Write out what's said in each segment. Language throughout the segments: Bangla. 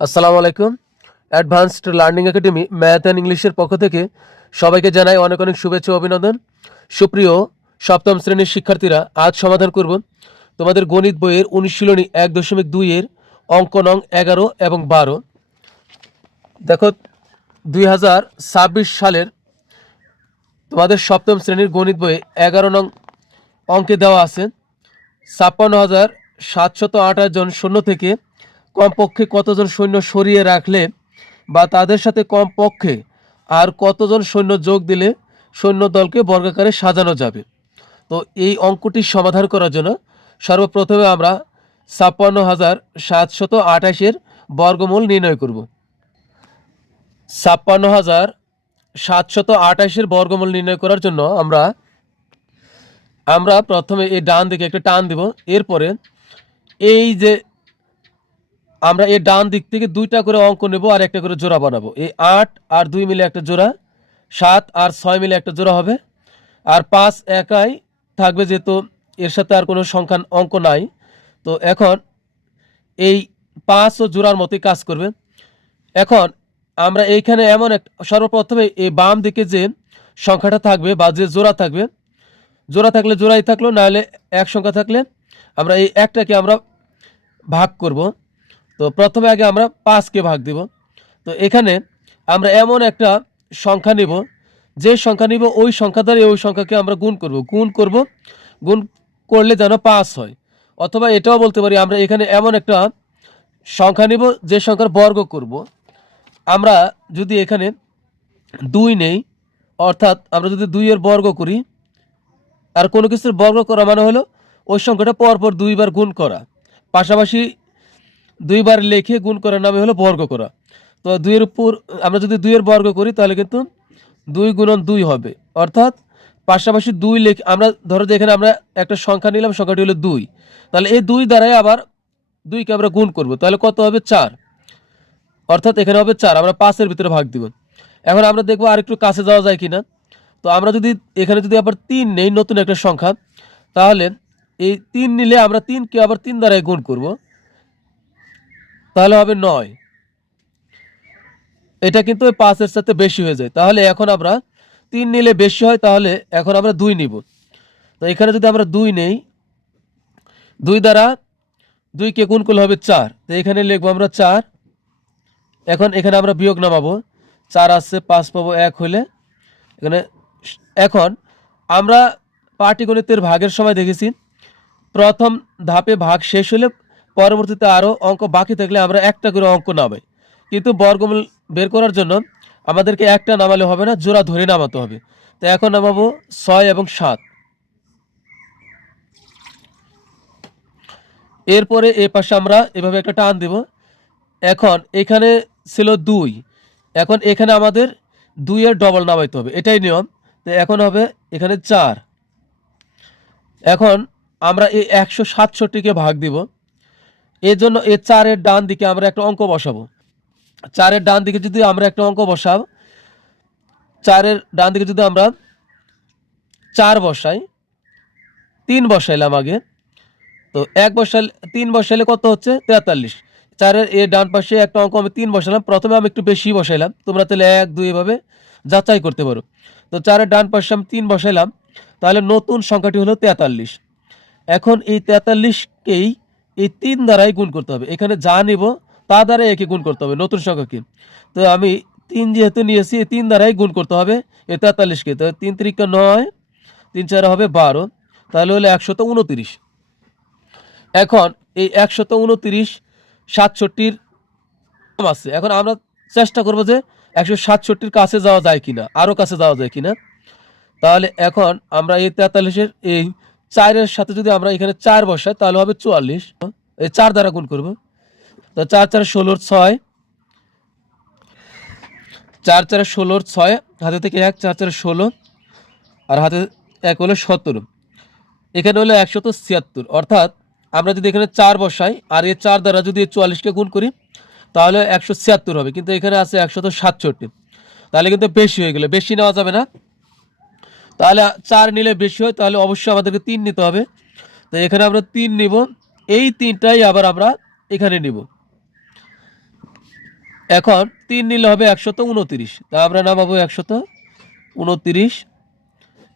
আসসালামু আলাইকুম। Advanced learning academy math and ইংলিশের পক্ষ থেকে সবাইকে জানাই অনেক অনেক শুভেচ্ছা অভিনন্দন। সুপ্রিয় সপ্তম শ্রেণির শিক্ষার্থীরা, আজ সমাধান করব তোমাদের গণিত বইয়ের অনুশীলনী এক দশমিক দুইয়ের অঙ্ক নং এগারো এবং বারো। দেখো, দুই হাজার ছাব্বিশ সালের তোমাদের সপ্তম শ্রেণির গণিত বইয়ে এগারো নং অঙ্কে দেওয়া আছে। ছাপ্পান্ন হাজার সাতশত আঠাশ জন শূন্য থেকে কমপক্ষে কতজন সৈন্য সরিয়ে রাখলে বা তাদের সাথে কমপক্ষে আর কতজন সৈন্য যোগ দিলে সৈন্য দলকে বর্গাকারে সাজানো যাবে? তো এই অঙ্কটি সমাধান করার জন্য সর্বপ্রথমে আমরা ছাপ্পান্ন হাজার সাতশত আঠাশের বর্গমূল নির্ণয় করব। ছাপ্পান্ন হাজার সাতশত আঠাশের বর্গমূল নির্ণয় করার জন্য আমরা আমরা প্রথমে এই ডান দিকে একটা টান দিব। এরপরে এই যে আমরা এই ডান দিক থেকে দুইটা করে অঙ্ক নেব আর একটা করে জোড়া বানাবো। এই আট আর দুই মিলে একটা জোড়া, সাত আর ছয় মিলে একটা জোড়া হবে। আর পাঁচ একাই থাকবে যেহেতু এর সাথে আর কোনো সংখ্যান অঙ্ক নাই। তো এখন এই পাঁচ ও জোড়ার মতোই কাজ করবে। এখন আমরা এইখানে এমন এক, সর্বপ্রথমে এই বাম দিকে যে সংখ্যাটা থাকবে বা যে জোড়া থাকবে, জোড়া থাকলে জোড়াই থাকল, নাহলে এক সংখ্যা থাকলে আমরা এই একটাকে আমরা ভাগ করব। তো প্রথমে আগে আমরা পাঁচকে ভাগ দিব। তো এখানে আমরা এমন একটা সংখ্যা নিব, যে সংখ্যা নিব ওই সংখ্যা দ্বারা ওই সংখ্যাকে আমরা গুণ করব। গুণ করব, গুণ করলে যেন পাঁচ হয়। অথবা এটাও বলতে পারি, আমরা এখানে এমন একটা সংখ্যা নিব, যে সংখ্যার বর্গ করব। আমরা যদি এখানে দুই নেই, অর্থাৎ আমরা যদি দুইয়ের বর্গ করি, আর কোনো কিছুর বর্গ করা মানে হলো ওই সংখ্যাটা পরপর দুইবার গুণ করা। পাশাপাশি দুইবার লেখে গুণ করার নামে হলো বর্গ করা। তো দুইয়ের উপর, আমরা যদি দুইয়ের বর্গ করি, তাহলে কিন্তু দুই গুণন দুই হবে। অর্থাৎ পাশাপাশি দুই লেখ আমরা ধরো যে এখানে আমরা একটা সংখ্যা নিলাম, সংখ্যাটি হলো দুই। তাহলে এই দুই দ্বারাই আবার দুইকে আমরা গুণ করব। তাহলে কত হবে? চার। অর্থাৎ এখানে হবে চার। আমরা পাঁচের ভিতরে ভাগ দিব। এখন আমরা দেখব আর একটু কাছে যাওয়া যায় কিনা। তো আমরা যদি এখানে যদি আবার তিন নেই, নতুন একটা সংখ্যা, তাহলে এই তিন নিলে আমরা তিনকে আবার তিন দ্বারাই গুণ করব। তাহলে হবে নয়। এটা কিন্তু ওই পাঁচের সাথে বেশি হয়ে যায়। তাহলে এখন আমরা তিন নিলে বেশি হয়, তাহলে এখন আমরা দুই নিব। তো এখানে যদি আমরা দুই নেই, দুই দ্বারা দুইকে গুণ করলে হবে চার। তো এখানে লিখব আমরা চার। এখন এখানে আমরা বিয়োগ নামাবো। চার আসছে, পাঁচ পাবো এক হলে। এখানে এখন আমরা পাটিগণিতের ভাগের সময় দেখেছি। প্রথম ধাপে ভাগ শেষ হলে পরবর্তীতে আরও অঙ্ক বাকি থাকলে আমরা একটা করে অঙ্ক নামাই। কিন্তু বর্গমূল বের করার জন্য আমাদেরকে একটা নামালে হবে না, জোড়া ধরে নামাতে হবে। তো এখন নামাবো ছয় এবং সাত। এরপরে এ পাশে আমরা এভাবে একটা টান দেব। এখন এখানে ছিল দুই। এখন এখানে আমাদের দুইয়ের ডবল নামাইতে হবে। এটাই নিয়ম। তো এখন হবে এখানে চার। এখন আমরা এই একশো সাতষট্টিকে ভাগ দিব। এর জন্য এই চারের ডান দিকে আমরা একটা অঙ্ক বসাবো। চারের ডান দিকে যদি আমরা একটা অঙ্ক বসাব, চারের ডান দিকে যদি আমরা চার বসাই, তিন বসাইলাম আগে, তো এক বসাইলে তিন বসাইলে কত হচ্ছে? তেতাল্লিশ। চারের এ ডান পাশে একটা অঙ্ক আমি তিন বসালাম, প্রথমে আমি একটু বেশি বসাইলাম, তোমরা তাহলে এক, দুই এভাবে যাচাই করতে পারো। তো চারের ডান পাশে আমি তিন বসাইলাম, তাহলে নতুন সংখ্যাটি হলো তেতাল্লিশ। এখন এই তেতাল্লিশকেই এই তিন দ্বারাই গুণ করতে হবে। এখানে যা নিব, তা দ্বারাই একে গুণ করতে হবে, নতুন সংখ্যাকে তো আমি তিন যেহেতু নিয়েছি, এই তিন দ্বারাই গুণ করতে হবে, এই তেতাল্লিশকে তো তিন তিরিকা নয়, তিন চার হবে বারো, তাহলে হলো একশত উনতিরিশ। এখন এই একশত উনতিরিশ সাতষট্টির আছে। এখন আমরা চেষ্টা করব যে একশো সাতষট্টির কাছে যাওয়া যায় কিনা, আরও কাছে যাওয়া যায় কিনা। তাহলে এখন আমরা এই তেতাল্লিশের এই চারের সাথে যদি আমরা এখানে চার বসাই, তাহলে হবে চুয়াল্লিশ। এই চার দ্বারা গুণ করব। তো চার চার ষোলোর ছয়, চার চার ষোলোর ছয়, হাতে থেকে এক, চার চার ষোলো, আর হাতে এক হলো সতেরো এখানে হলো একশত ছিয়াত্তর। অর্থাৎ আমরা যদি এখানে চার বসাই, আর এই চার দ্বারা যদি চুয়াল্লিশকে গুণ করি, তাহলে একশো ছিয়াত্তর হবে। কিন্তু এখানে আছে একশত সাতষট্টি। তাহলে কিন্তু বেশি হয়ে গেলে। বেশি নেওয়া যাবে না। তাহলে চার নিলে বেশি হয়, তাহলে অবশ্যই আমাদেরকে তিন নিতে হবে। তো এখানে আমরা তিন নিব। এই তিনটাই আবার আমরা এখানে নিব। এখন তিন নিলে হবে একশত উনতিরিশ। তা আমরা নামাবো একশত উনতিরিশ।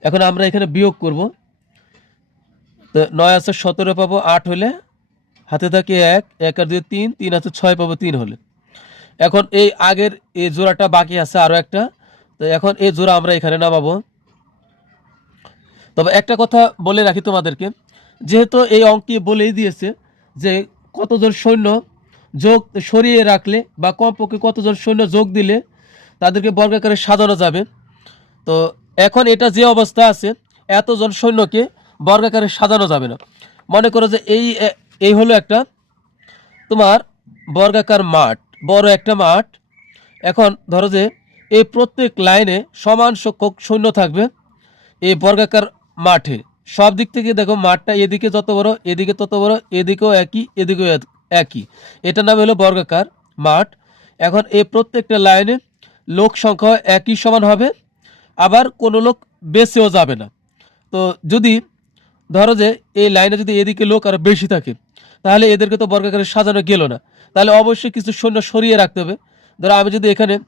এখন আমরা এখানে বিয়োগ করব। তো নয় আছে সতেরো পাবো, আট হলে হাতে থাকে এক এক আর দুই তিন তিন আছে ছয় পাবো, তিন হলে। এখন এই আগের এই জোড়াটা বাকি আছে আরও একটা। তো এখন এই জোড়া আমরা এখানে নামাবো। তবে একটা কথা বলে রাখি তোমাদেরকে, যেহেতু এই অঙ্কে বলেই দিয়েছে যে কতজন সৈন্য যোগ সরিয়ে রাখলে বা কমপক্ষে কতজন সৈন্য যোগ দিলে তাদেরকে বর্গাকারে সাজানো যাবে। তো এখন এটা যে অবস্থা আছে, এতজন সৈন্যকে বর্গাকারে সাজানো যাবে না। মনে করো যে এই এই হলো একটা তোমার বর্গাকার মাঠ, বড় একটা মাঠ। এখন ধরো যে এই প্রত্যেক লাইনে সমান সংখ্যক সৈন্য থাকবে, এই বর্গাকার মাঠে। সব দিক থেকে দেখো, মাঠটা এদিকে যত বড়, এদিকে তত বড়, এদিকেও একই, এদিকেও এক- একই। এটার নাম হলো বর্গাকার মাঠ। এখন এই প্রত্যেকটা লাইনে লোক সংখ্যা একই সমান হবে, আবার কোনো লোক বেঁচেও যাবে না। তো যদি ধরো যে এই লাইনে যদি এদিকে লোক আরও বেশি থাকে, তাহলে এদেরকে তো বর্গাকারে সাজানো গেল না। তাহলে অবশ্যই কিছু সৈন্য সরিয়ে রাখতে হবে। ধরো আমি যদি এখানে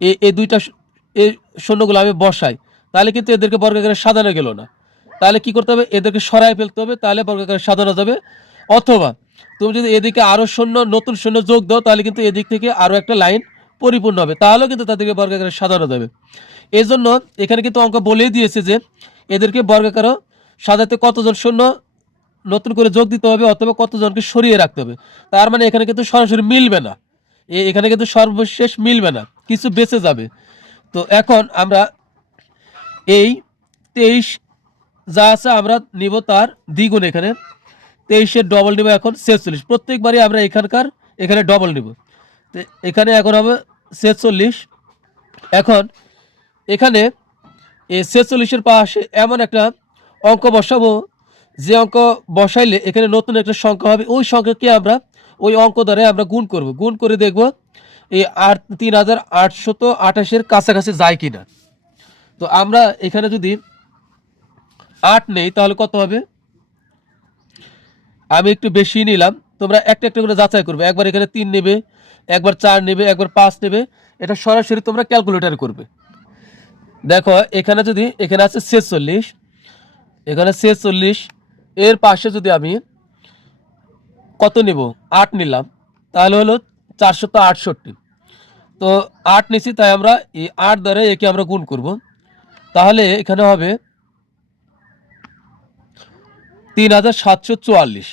এই দুইটা এই সৈন্যগুলো আমি বসাই তাহলে কিন্তু এদেরকে বর্গাকারে সাজানো গেল না। তাহলে কি করতে হবে? এদেরকে সরাই ফেলতে হবে, তাহলে বর্গাকারে সাজানো যাবে। অথবা তুমি যদি এদিকে আরও সৈন্য নতুন সৈন্য যোগ দাও, তাহলে কিন্তু এদিক থেকে আরও একটা লাইন পরিপূর্ণ হবে। তাহলেও কিন্তু তাদেরকে বর্গাকারে সাজানো যাবে। এই জন্য এখানে কিন্তু অঙ্ক বলেই দিয়েছে যে এদেরকে বর্গাকারও সাজাতে কতজন সৈন্য নতুন করে যোগ দিতে হবে অথবা কতজনকে সরিয়ে রাখতে হবে। তার মানে এখানে কিন্তু সরাসরি মিলবে না। এখানে কিন্তু সর্বশেষ মিলবে না, কিছু বেঁচে যাবে। তো এখন আমরা এই তেইশ যা আছে আমরা নিব তার দ্বিগুণ এখানে। তেইশের ডবল নিব এখন ছেচল্লিশ। প্রত্যেকবারই আমরা এখানকার এখানে ডবল নিব। এখানে এখন হবে ছেচল্লিশ। এখন এখানে এই ছেচল্লিশের পাশে এমন একটা অঙ্ক বসাবো। যে অঙ্ক বসাইলে এখানে নতুন একটা সংখ্যা হবে। ওই সংখ্যাকে আমরা ওই অঙ্ক দ্বারা আমরা গুণ করব। গুণ করে দেখব, এই আট তিন হাজার আটশত আঠাশের কাছাকাছি যায় কিনা। তো আমরা এখানে যদি আট নেই, তাহলে কত হবে? আমি একটু বেশি নিলাম। তোমরা একটা একটা করে যাচাই করবে। একবার এখানে তিন নেবে, একবার চার নেবে, একবার পাঁচ নেবে। এটা সরাসরি তোমরা ক্যালকুলেটার করবে। দেখো, এখানে যদি, এখানে আছে ছেচল্লিশ। এখানে ছেচল্লিশ। এর পাশে যদি আমি কত নেব? আট নিলাম। তাহলে হলো চারশত আটষট্টি। তো আট নিছি, তাই আমরা এই আট দ্বারা একে আমরা গুণ করব। তাহলে এখানে হবে তিন হাজার সাতশো চুয়াল্লিশ।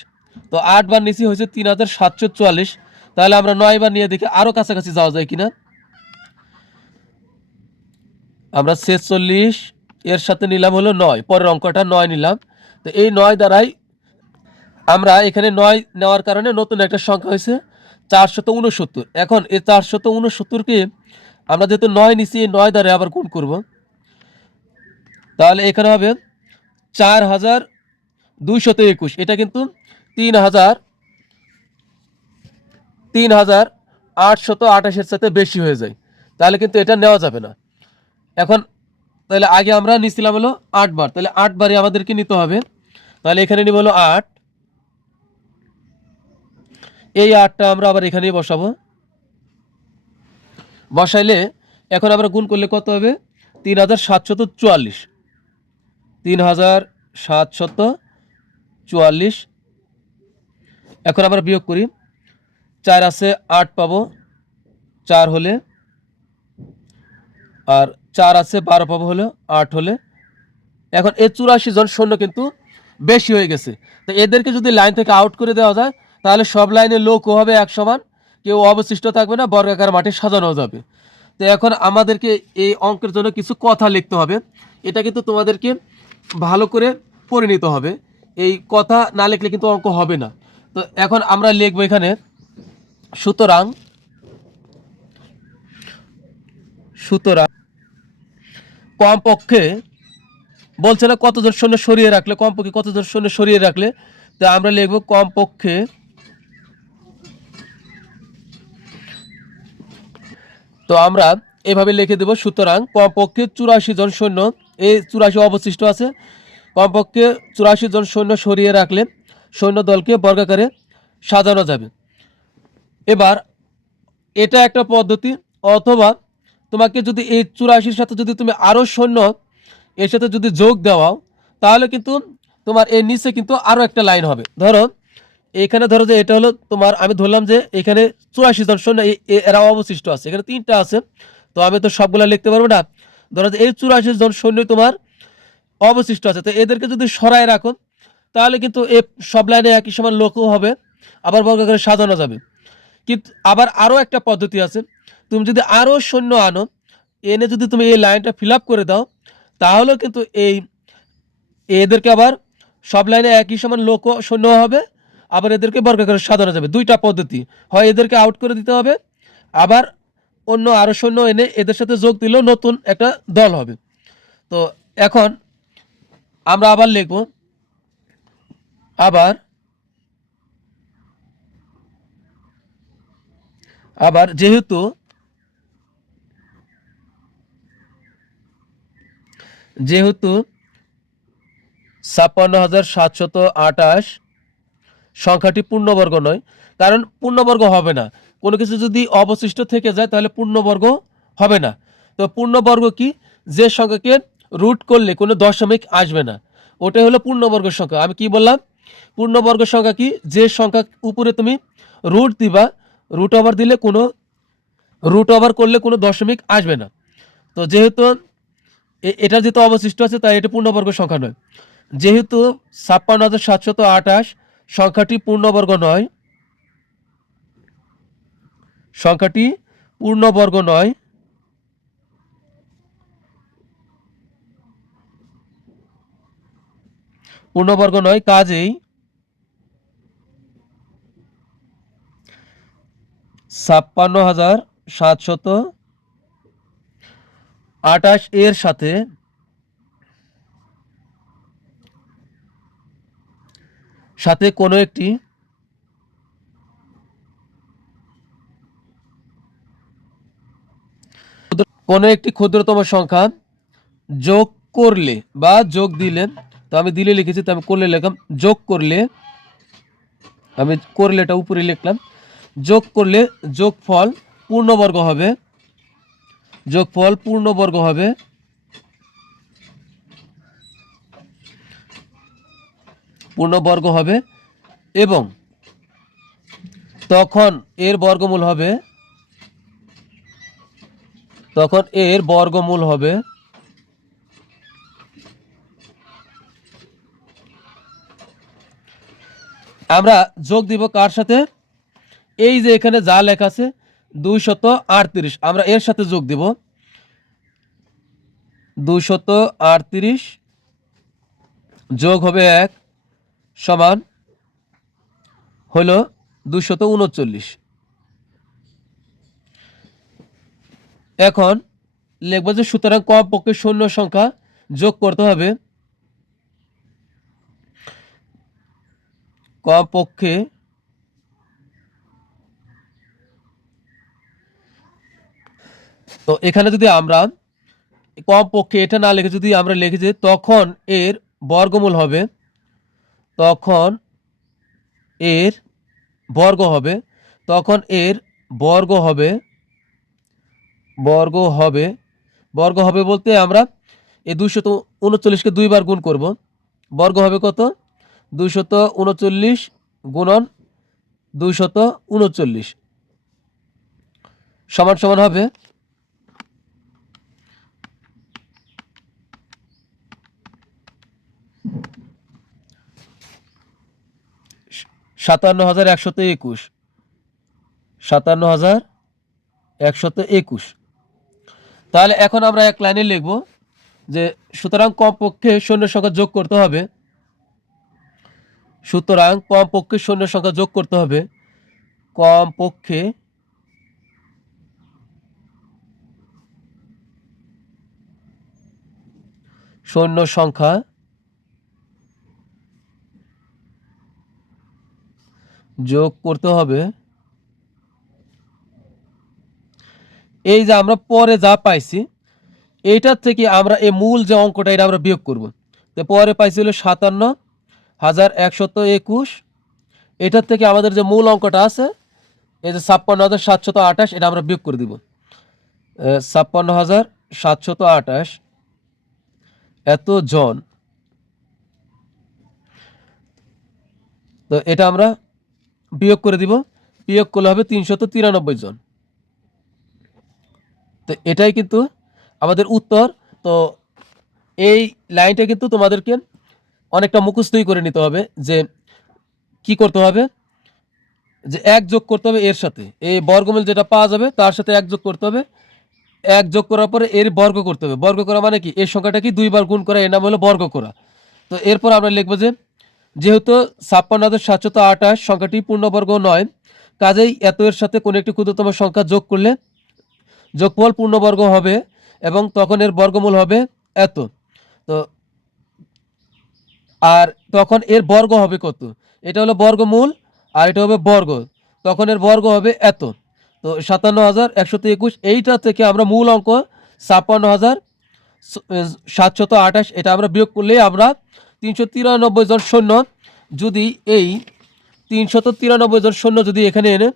তো আট বার নিচে হয়েছে তিন হাজার সাতশো চুয়াল্লিশ। তাহলে আমরা নয় বার নিয়ে দেখি আরও কাছাকাছি যাওয়া যায় কিনা। আমরা ছেচল্লিশ, এর সাথে নিলাম হলো নয়, পরের অঙ্কটা নয় নিলাম। তো এই নয় দ্বারাই আমরা এখানে নয় নেওয়ার কারণে নতুন একটা সংখ্যা হয়েছে চারশত উনসত্তর। এখন এই চারশত উনসত্তরকে আমরা যেহেতু নয় নিছি এই নয় দ্বারা আবার গুণ করব। তাহলে এখানে হবে চার হাজার দুইশত একুশ। এটা কিন্তু তিন হাজার তিন হাজার আটশত আঠাশের সাথে বেশি হয়ে যায়। তাহলে কিন্তু এটা নেওয়া যাবে না। এখন তাহলে আগে আমরা নিছিলাম হলো আটবার। তাহলে আটবারই আমাদেরকে নিতে হবে। তাহলে এখানে নিব হলো আট। এই আটটা আমরা আবার এখানেই বসাবো। বসাইলে এখন আমরা গুণ করলে কত হবে? তিন হাজার সাতশত চুয়াল্লিশ। তিন হাজার সাতশত চুয়াল্লিশ। এখন আমরা বিয়োগ করি। চার আছে, আট পাবো। চার হলে, আর চার আছে, বারো পাবো হলে, আট হলে। এখন এই চুরাশি জন সৈন্য কিন্তু বেশি হয়ে গেছে। তো এদেরকে যদি লাইন থেকে আউট করে দেওয়া যায়, তাহলে সব লাইনে লোকও হবে এক সমান। কেউ অবশিষ্ট থাকবে না, বর্গাকার মাঠে সাজানো যাবে। তো এখন আমাদেরকে এই অঙ্কের জন্য কিছু কথা লিখতে হবে। এটা কিন্তু তোমাদেরকে ভালো করে পড়ে নিতে হবে। এই কথা না লিখলে কিন্তু অঙ্ক হবে না। তো এখন আমরা লিখব এখানে, সুতরাং সুতরাং, কমপক্ষে বলছে না কতজন সৈন্য সরিয়ে রাখলে, কমপক্ষে কতজন সৈন্য সরিয়ে রাখলে, তা আমরা লিখব কমপক্ষে তো আমরা এভাবে লিখে দেব, সুতরাং কমপক্ষে চুরাশি জন সৈন্য এই চুরাশি অবশিষ্ট আছে। কমপক্ষে চুরাশি জন সৈন্য সরিয়ে রাখলে সৈন্য দলকে বর্গাকারে সাজানো যাবে। এবার এটা একটা পদ্ধতি, অথবা তোমাকে যদি এই চুরাশির সাথে যদি তুমি আরও সৈন্য এর সাথে যদি যোগ দেওয়াও, তাহলে কিন্তু তোমার এর নিচে কিন্তু আরও একটা লাইন হবে। ধরো, এখানে ধরো যে এটা হলো তোমার, আমি ধরলাম যে এখানে চুরাশি জন সৈন্য এরা অবশিষ্ট আছে। এখানে তিনটা আছে। তো আমি তো সবগুলো লিখতে পারব না। ধরো এই চুরাশি জন সৈন্য তোমার অবশিষ্ট আছে, তো এদেরকে যদি সরায় রাখো, তাহলে কিন্তু এ সব লাইনে একই সমান লোকও হবে, আবার বর্গ করে সাজানো যাবে। কিন্তু আবার আরও একটা পদ্ধতি আছে, তুমি যদি আরও সৈন্য আনো, এনে যদি তুমি এই লাইনটা ফিল করে দাও, তাহলেও কিন্তু এই এদেরকে আবার সব লাইনে একই সমান লোক সৈন্য হবে, আবার এদেরকে বর্গ করে সাজানো যাবে। দুইটা পদ্ধতি, হয় এদেরকে আউট করে দিতে হবে, আবার অন্য আরও সৈন্য এনে এদের সাথে যোগ দিলেও নতুন একটা দল হবে। তো এখন আমরা আবার লিখব, আবার আবার যেহেতু যেহেতু ছাপ্পান্ন হাজার সাতশত আঠাশ সংখ্যাটি পূর্ণবর্গ নয়, কারণ পূর্ণবর্গ হবে না। কোনো কিছু যদি অবশিষ্ট থেকে যায়, তাহলে পূর্ণবর্গ হবে না। তো পূর্ণবর্গ কি? যে সংখ্যাকে রুট করলে কোনো দশমিক আসবে না। ওটাই হলো পূর্ণবর্গ সংখ্যা। আমি কি বললাম? পূর্ণবর্গ সংখ্যা কি? যে সংখ্যা উপরে তুমি রুট দিবা রুট ওভার দিলে কোনো রুট ওভার করলে কোনো দশমিক আসবে না। তো যেহেতু এটা যেহেতু অবশিষ্ট আছে, তাই এটা পূর্ণবর্গ সংখ্যা নয়। যেহেতু ছাপ্পান্ন হাজার সাতশত আঠাশ সংখ্যাটি পূর্ণবর্গ নয়। সংখ্যাটি পূর্ণবর্গ নয়। পূর্ণবর্গ নয় কাজেই ছাপ্পান্ন হাজার সাতশত আঠাশ এর সাথে সাথে কোনো একটি কোনো একটি ক্ষুদ্রতম সংখ্যা যোগ করলে বা যোগ দিলে, তো আমি দিলে লিখেছি, তো আমি করলে লিখলাম, যোগ করলে, আমি করলে এটা উপরে লিখলাম, যোগ করলে যোগফল পূর্ণবর্গ হবে, যোগফল পূর্ণবর্গ হবে পূর্ণবর্গ হবে এবং তখন এর বর্গমূল হবে, তখন এর বর্গমূল হবে আমরা যোগ দিব কার সাথে? এই যে এখানে যা লেখা আছে, দুইশত আটত্রিশ। আমরা এর সাথে যোগ দিব। দুইশত আটত্রিশ যোগ হবে এক। সমান হলো দুশত উনচল্লিশ। এখন লিখব যে সুতরাং কম পক্ষে শূন্য সংখ্যা যোগ করতে হবে। কম পক্ষে তো এখানে যদি আমরা কম পক্ষে এটা না লিখে যদি আমরা লিখি যে তখন এর বর্গমূল হবে তখন এর বর্গ হবে, তখন এর বর্গ হবে বর্গ হবে বর্গ হবে বলতে আমরা এই দুইশত উনচল্লিশকে দুইবার গুণ করব। বর্গ হবে কত? দুইশত উনচল্লিশ গুণন দুইশত উনচল্লিশ। সমান সমান হবে সাতান্ন হাজার একশত একুশ। সাতান্ন হাজার একশত একুশ। তাহলে এখন আমরা এক লাইনে লিখব যে সুতরাং কমপক্ষে সৈন্য সংখ্যা যোগ করতে হবে। সুতরাং কমপক্ষে সৈন্য সংখ্যা যোগ করতে হবে। কমপক্ষে সৈন্য সংখ্যা যোগ করতে হবে। এই যে আমরা পরে যা পাইছি, এইটার থেকে আমরা এই মূল যে অঙ্কটা, এটা আমরা বিয়োগ করব। তো পরে পাইছি হলো সাতান্ন, হাজার একশত একুশ। এটার থেকে আমাদের যে মূল অঙ্কটা আছে, এই যে ছাপ্পান্ন হাজার সাতশত আঠাশ, এটা আমরা বিয়োগ করে দিব। ছাপ্পান্ন হাজার সাতশত আঠাশ, এত জন। তো এটা আমরা বিয়োগ করে দিব, বিয়োগ করলে হবে তিনশত তিরানব্বই জন। তো এটাই কিন্তু আমাদের উত্তর। তো এই লাইনটা কিন্তু তোমাদেরকে অনেকটা মুখস্থই করে নিতে হবে যে কি করতে হবে, যে এক যোগ করতে হবে এর সাথে। এই বর্গমূল যেটা পাওয়া যাবে তার সাথে এক যোগ করতে হবে। এক যোগ করার পরে এর বর্গ করতে হবে। বর্গ করা মানে কি? এর সংখ্যাটা কি দুইবার গুণ করা, এর নাম হলো বর্গ করা। তো এরপর আমরা লিখব যে যেহেতু ছাপ্পান্ন হাজার সাতশত আঠাশ সংখ্যাটি পূর্ণবর্গ নয়, কাজেই এত এর সাথে কোনো একটি ক্ষুদ্রতম সংখ্যা যোগ করলে যোগফল পূর্ণবর্গ হবে এবং তখন এর বর্গমূল হবে এত। তো আর তখন এর বর্গ হবে কত? এটা হলো বর্গমূল, আর এটা হবে বর্গ। তখন এর বর্গ হবে এত। তো সাতান্ন হাজার একশত একুশ, এইটা থেকে আমরা মূল অঙ্ক ছাপ্পান্ন হাজার সাতশত আঠাশ, এটা আমরা বিয়োগ করলেই আমরা তিনশো তিরানব্বই জন সৈন্য যদি এই তিনশত তিরানব্বই জন সৈন্য যদি এখানে এনে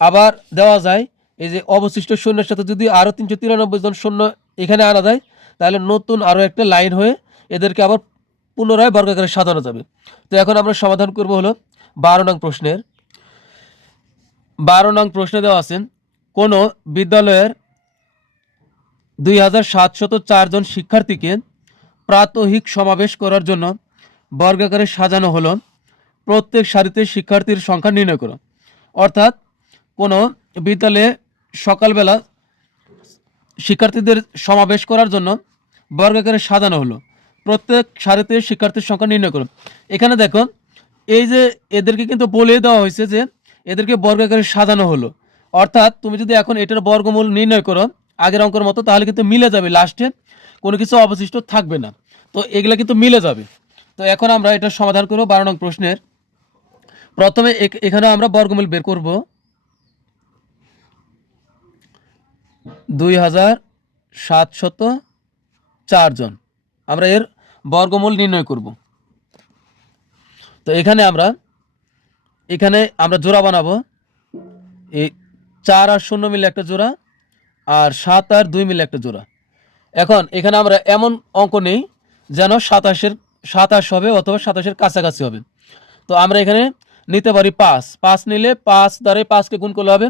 আবার দেওয়া যায়, এই যে অবশিষ্ট সৈন্যের সাথে যদি আরও তিনশো তিরানব্বই জন সৈন্য এখানে আনা যায়, তাহলে নতুন আরও একটা লাইন হয়ে এদেরকে আবার পুনরায় বর্গাকারে সাজানো যাবে। তো এখন আমরা সমাধান করব হলো বারো নং প্রশ্নের। বারো নং প্রশ্নে দেওয়া আছেন কোনো বিদ্যালয়ের দুই হাজার সাতশত চারজন শিক্ষার্থীকে প্রাত্যহিক সমাবেশ করার জন্য বর্গাকারে সাজানো হলো। প্রত্যেক সারিতে শিক্ষার্থীর সংখ্যা নির্ণয় করো। অর্থাৎ কোনো বিদ্যালয়ে সকালবেলা শিক্ষার্থীদের সমাবেশ করার জন্য বর্গাকারে সাজানো হলো। প্রত্যেক সারিতে শিক্ষার্থীর সংখ্যা নির্ণয় করো। এখানে দেখো, এই যে এদেরকে কিন্তু বলে দেওয়া হয়েছে যে এদেরকে বর্গাকারে সাজানো হলো। অর্থাৎ তুমি যদি এখন এটার বর্গমূল নির্ণয় করো আগের অঙ্কের মতো, তাহলে কিন্তু মিলে যাবে লাস্টে। কোনো কিছু অবশিষ্ট থাকবে না। তো এগুলো কিন্তু মিলে যাবে। তো এখন আমরা এটা সমাধান করব বারো নং প্রশ্নের। প্রথমে এখ- এখানে আমরা বর্গমূল বের করব। দুই হাজার সাতশত চারজন আমরা এর বর্গমূল নির্ণয় করব। তো এখানে আমরা এখানে আমরা জোড়া বানাবো। এই চার আর শূন্য মিলে একটা জোড়া, আর সাত আর দুই মিলে একটা জোড়া। এখন এখানে আমরা এমন অঙ্ক নেই যেন সাতাশের, সাতাশ হবে অথবা সাতাশের কাছাকাছি হবে। তো আমরা এখানে নিতে পারি পাঁচ। পাঁচ নিলে পাঁচ দ্বারে পাঁচকে গুণ করলে হবে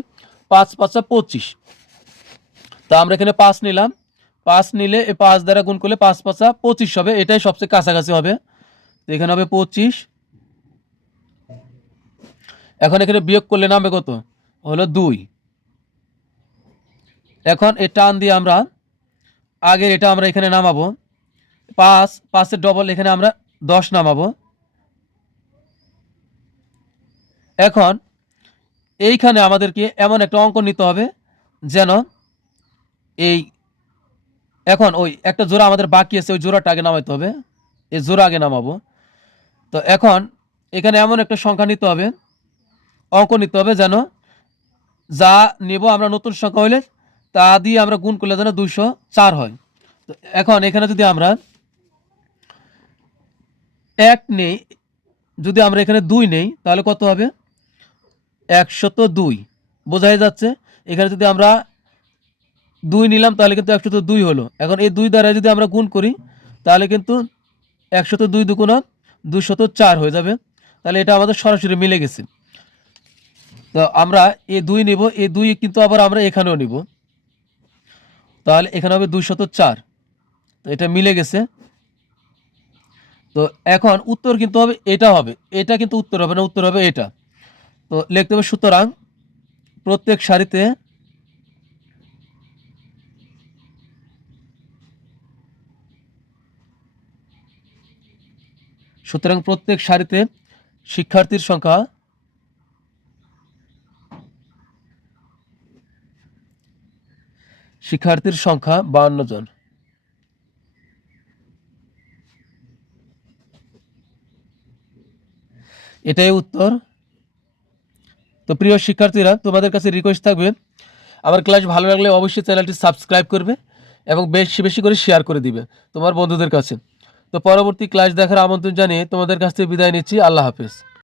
পাঁচ পাঁচটা পঁচিশ। তো আমরা এখানে পাঁচ নিলাম। পাঁচ নিলে এই পাঁচ দ্বারা গুণ করলে পাঁচ পাঁচা পঁচিশ হবে, এটাই সবচেয়ে কাছাকাছি হবে। তো এখানে হবে পঁচিশ। এখন এখানে বিয়োগ করলে নামবে কত? হলো দুই। এখন এই টান দিয়ে আমরা আগের এটা আমরা এখানে নামাবো। পাঁচ, পাঁচের ডবল এখানে আমরা দশ নামাবো। এখন এইখানে আমাদেরকে এমন একটা অঙ্ক নিতে হবে যেন এই এখন ওই একটা জোড়া আমাদের বাকি আছে, ওই জোড়াটা আগে নামাইতে হবে। এই জোড়া আগে নামাবো। তো এখন এখানে এমন একটা সংখ্যা নিতে হবে, অঙ্ক নিতে হবে যেন যা নেব আমরা নতুন সংখ্যা হলে তা দিয়ে আমরা গুণ করলে যেন দুইশো চার হয়। তো এখন এখানে যদি আমরা এক নেই, যদি আমরা এখানে দুই নেই, তাহলে কত হবে? একশত দুই। বোঝাই যাচ্ছে, এখানে যদি আমরা দুই নিলাম, তাহলে কিন্তু একশত দুই হলো। এখন এই দুই দ্বারা যদি আমরা গুণ করি, তাহলে কিন্তু একশত দুই দুগুণ দুশত চার হয়ে যাবে। তাহলে এটা আমাদের সরাসরি মিলে গেছে। তো আমরা এ দুই নিব এ দুই কিন্তু আবার আমরা এখানেও নিব। তাহলে এখানে হবে দুইশত চার। তো এটা মিলে গেছে। তো এখন উত্তর কিন্তু হবে, এটা হবে। এটা কিন্তু উত্তর হবে না, উত্তর হবে এটা। তো লিখতে হবে, সুতরাং প্রত্যেক সারিতে সুতরাং প্রত্যেক সারিতে শিক্ষার্থীর সংখ্যা শিক্ষার্থীর সংখ্যা বাহান্ন জন। এটাই উত্তর। তো প্রিয় শিক্ষার্থীরা, তোমাদের কাছে রিকোয়েস্ট থাকবে, আমার ক্লাস ভালো লাগলে অবশ্যই চ্যানেলটি সাবস্ক্রাইব করবে এবং বেশি বেশি করে শেয়ার করে দিবে তোমার বন্ধুদের কাছে। তো পরবর্তী ক্লাস দেখার আমন্ত্রণ জানিয়ে তোমাদের কাছ থেকে বিদায় নিচ্ছি। আল্লাহ হাফেজ।